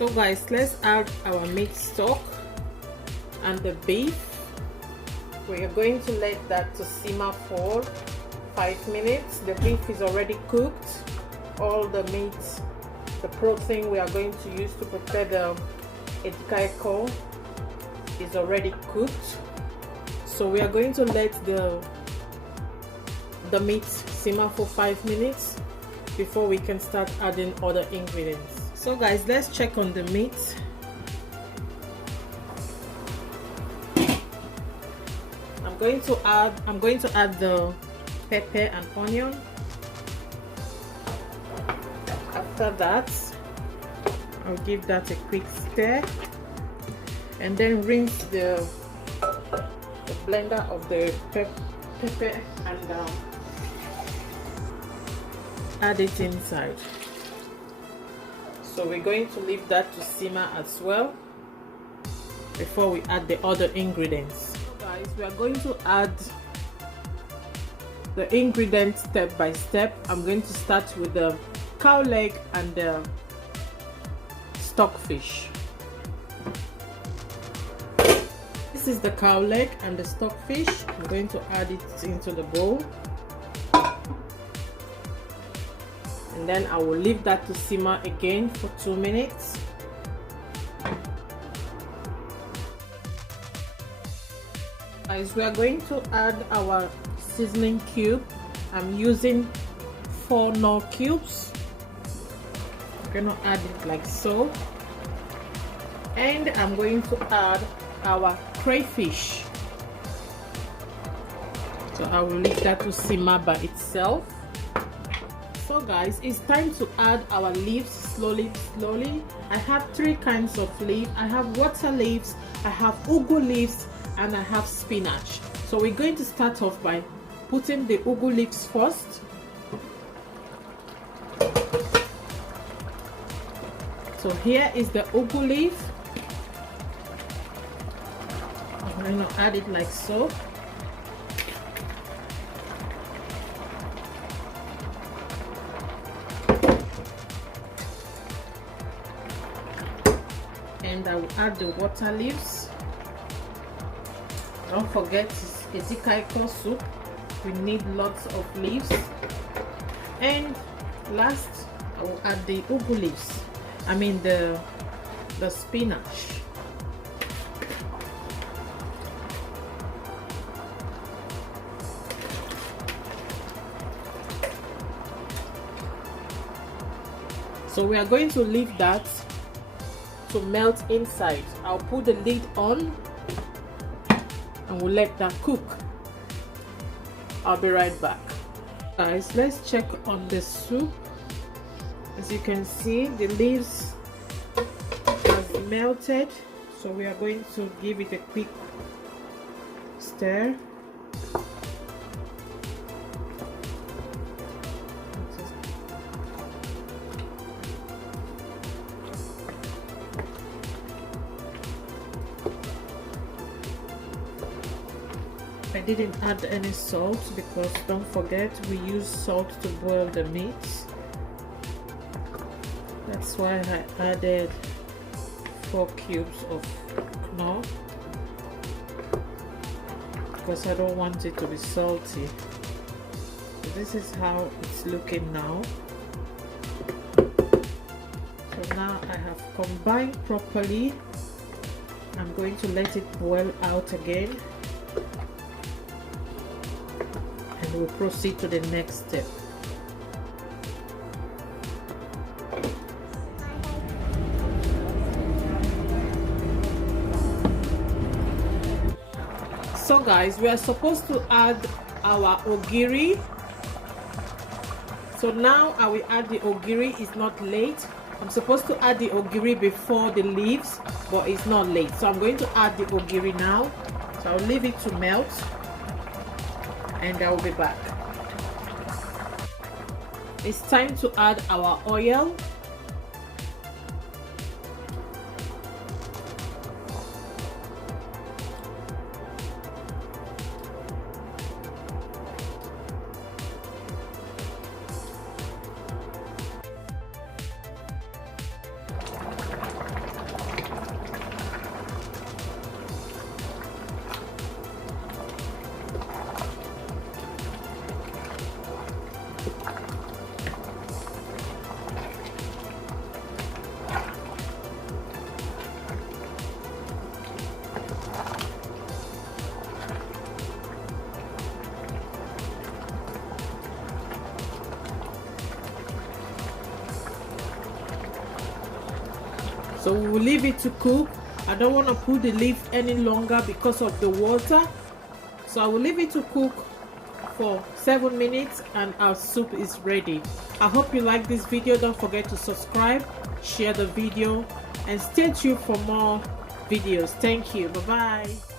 So guys, let's add our meat stock and the beef. We are going to let that to simmer for 5 minutes. The beef is already cooked. All the meat, the protein we are going to use to prepare the Edikaikong is already cooked. So we are going to let the meat simmer for 5 minutes before we can start adding other ingredients. So guys, let's check on the meat. I'm going to add the pepper and onion. After that, I'll give that a quick stir and then rinse the blender of the pepper and add it inside. So we're going to leave that to simmer as well before we add the other ingredients. So guys, we are going to add the ingredients step by step. I'm going to start with the cow leg and the stockfish. This is the cow leg and the stockfish. I'm going to add it into the bowl. And then I will leave that to simmer again for 2 minutes. Guys, we are going to add our seasoning cube. I'm using 4 Knorr cubes. I'm going to add it like so. And I'm going to add our crayfish. So I will leave that to simmer by itself. So guys, it's time to add our leaves slowly. I have 3 kinds of leaves. I have water leaves, I have ugu leaves, and I have spinach. So we're going to start off by putting the ugu leaves first. So here is the ugu leaf. I'm going to add it like so. And I will add the water leaves. Don't forget, it's Edikaikong soup. We need lots of leaves. And last, I will add the ugu leaves. I mean the spinach. So we are going to leave that to melt inside. I'll put the lid on and we'll let that cook. I'll be right back. Guys, let's check on the soup. As you can see, the leaves has melted, so we are going to give it a quick stir. I didn't add any salt because don't forget we use salt to boil the meat. That's why I added 4 cubes of Knorr, because I don't want it to be salty. So this is how it's looking now. So now I have combined properly. I'm going to let it boil out again. And we'll proceed to the next step. So guys, we are supposed to add our ogiri. So now I will add the ogiri. It's not late. I'm supposed to add the ogiri before the leaves, but it's not late. So I'm going to add the ogiri now. So I'll leave it to melt and I will be back. It's time to add our oil. So we will leave it to cook. I don't want to put the leaf any longer because of the water, so I will leave it to cook for 7 minutes and our soup is ready. I hope you like this video. Don't forget to subscribe, share the video, and stay tuned for more videos. Thank you. Bye bye.